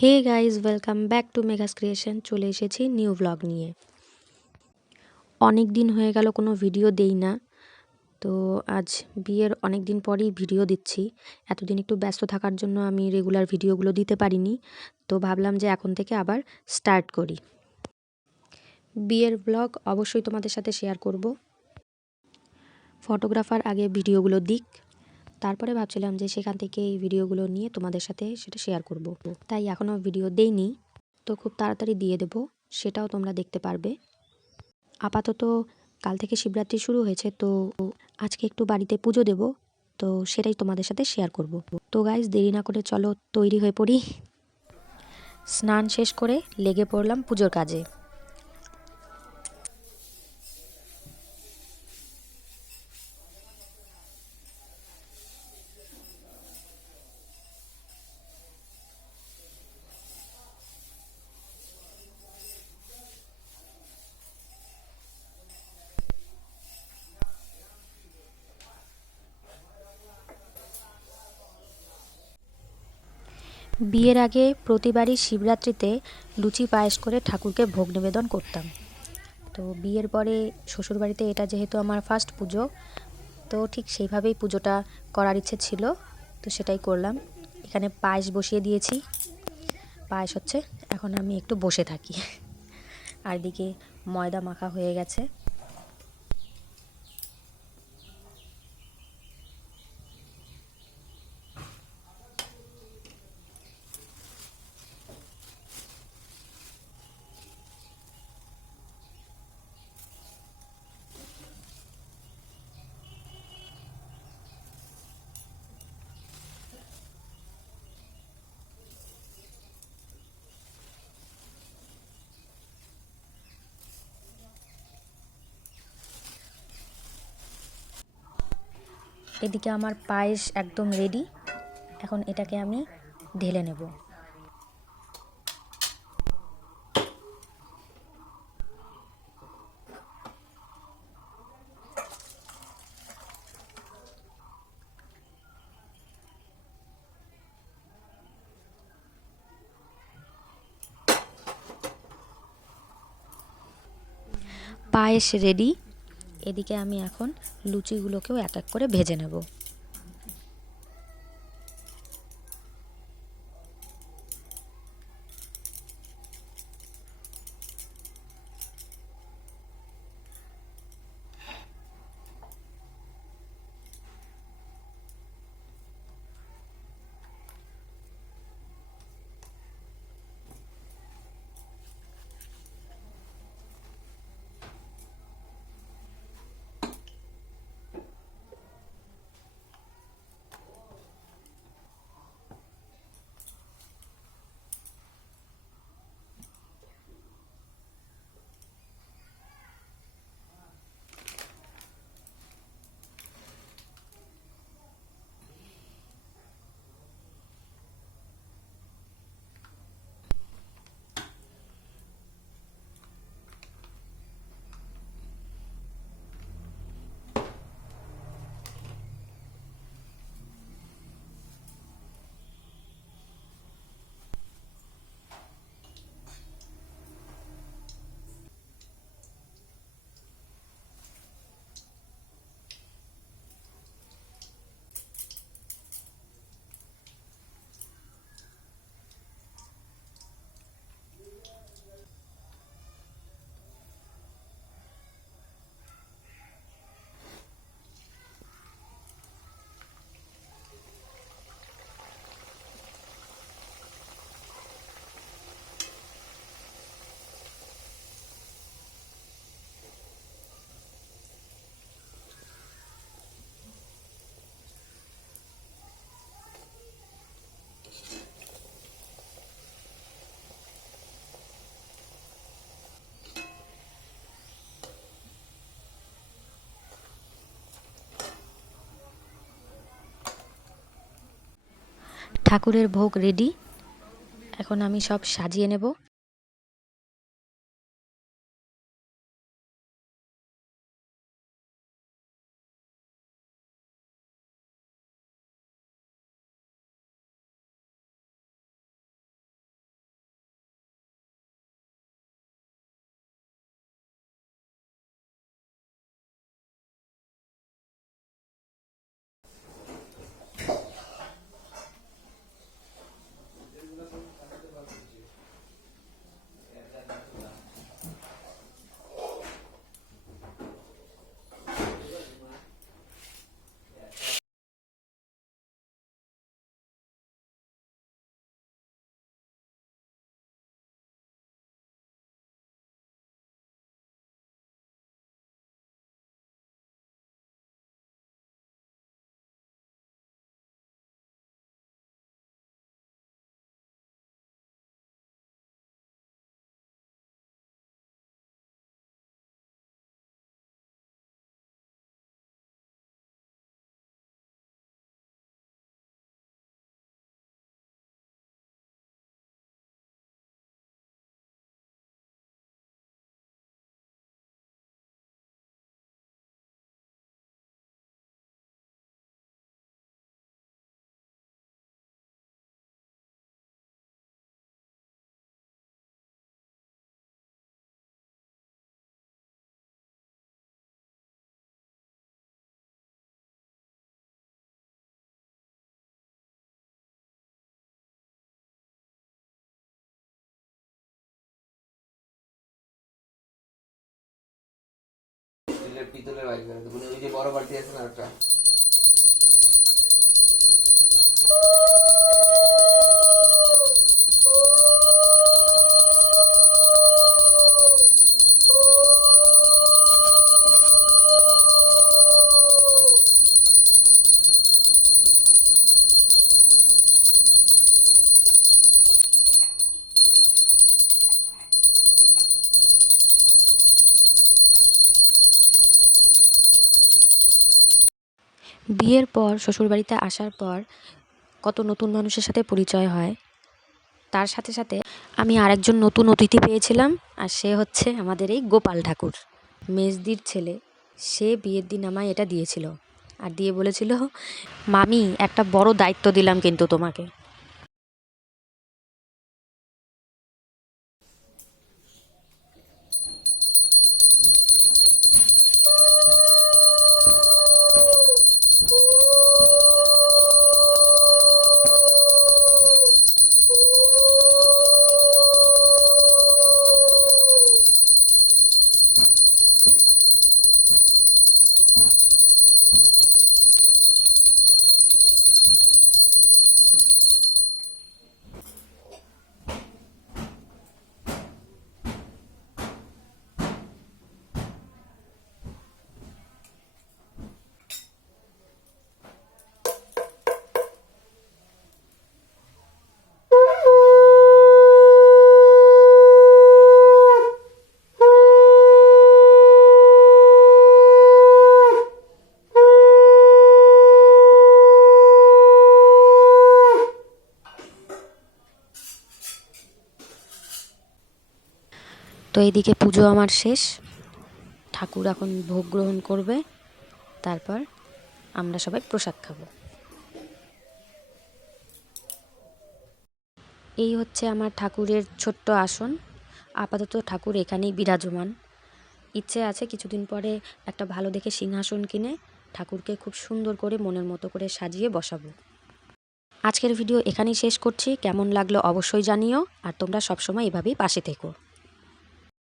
Hey guys, welcome back to Megha's creation. চলে এসেছি new blog নিয়ে। অনেক দিন হয়ে গেল কোনো ভিডিও দেই না, তো আজ বিয়ের অনেক দিন পরেই ভিডিও দিচ্ছি। এতদিন একটু ব্যস্ত থাকার জন্য আমি রেগুলার ভিডিওগুলো দিতে পারিনি, তো ভাবলাম যে এখন থেকে আবার স্টার্ট করি। বিয়ের ব্লগ অবশ্যই তোমাদের সাথে শেয়ার করব। ফটোগ্রাফার আগে ভিডিওগুলো দিক, তারপরে ভাবছিলাম যে সেখান থেকে এই ভিডিওগুলো নিয়ে তোমাদের সাথে সেটা শেয়ার করব। তাই এখনও ভিডিও দেইনি, তো খুব তাড়াতাড়ি দিয়ে দেব, সেটাও তোমরা দেখতে পারবে। আপাতত কাল থেকে শিবরাত্রি শুরু হয়েছে, তো আজকে একটু বাড়িতে পুজো দেব, তো সেটাই তোমাদের সাথে শেয়ার করব। তো গাইজ, দেরি না করে চলো তৈরি হয়ে পড়ি। স্নান শেষ করে লেগে পড়লাম পুজোর কাজে। বিয়ের আগে প্রতিবারই শিবরাত্রিতে লুচি পায়েস করে ঠাকুরকে ভোগ নিবেদন করতাম। তো বিয়ের পরে শ্বশুরবাড়িতে এটা যেহেতু আমার ফার্স্ট পুজো, তো ঠিক সেইভাবেই পুজোটা করার ইচ্ছে ছিল, তো সেটাই করলাম। এখানে পায়েস বসিয়ে দিয়েছি, পায়েস হচ্ছে, এখন আমি একটু বসে থাকি। আর এদিকে ময়দা মাখা হয়ে গেছে। এদিকে আমার পায়েস একদম রেডি, এখন এটাকে আমি ঢেলে নেব। পায়েস রেডি, এদিকে আমি এখন লুচিগুলোকেও এক এক করে ভেজে নেব। ঠাকুরের ভোগ রেডি, এখন আমি সব সাজিয়ে নেব। স্টিলের পিতলের বাজি করে দেবো। ওই যে বড় বালতি আছে না ওটা। বিয়ের পর শ্বশুরবাড়িতে আসার পর কত নতুন মানুষের সাথে পরিচয় হয়। তার সাথে সাথে আমি আরেকজন নতুন অতিথি পেয়েছিলাম, আর সে হচ্ছে আমাদের এই গোপাল ঠাকুর, মেজদির ছেলে। সে বিয়ের দিন আমায় এটা দিয়েছিল, আর দিয়ে বলেছিল, মামি একটা বড় দায়িত্ব দিলাম কিন্তু তোমাকে। তো এইদিকে পুজো আমার শেষ, ঠাকুর এখন ভোগ গ্রহণ করবে, তারপর আমরা সবাই প্রসাদ খাবো। এই হচ্ছে আমার ঠাকুরের ছোট্ট আসন। আপাতত ঠাকুর এখানেই বিরাজমান। ইচ্ছে আছে কিছুদিন পরে একটা ভালো দেখে সিংহাসন কিনে ঠাকুরকে খুব সুন্দর করে মনের মতো করে সাজিয়ে বসাবো। আজকের ভিডিও এখানেই শেষ করছি। কেমন লাগলো অবশ্যই জানিও, আর তোমরা সবসময় এভাবেই পাশে থেকো।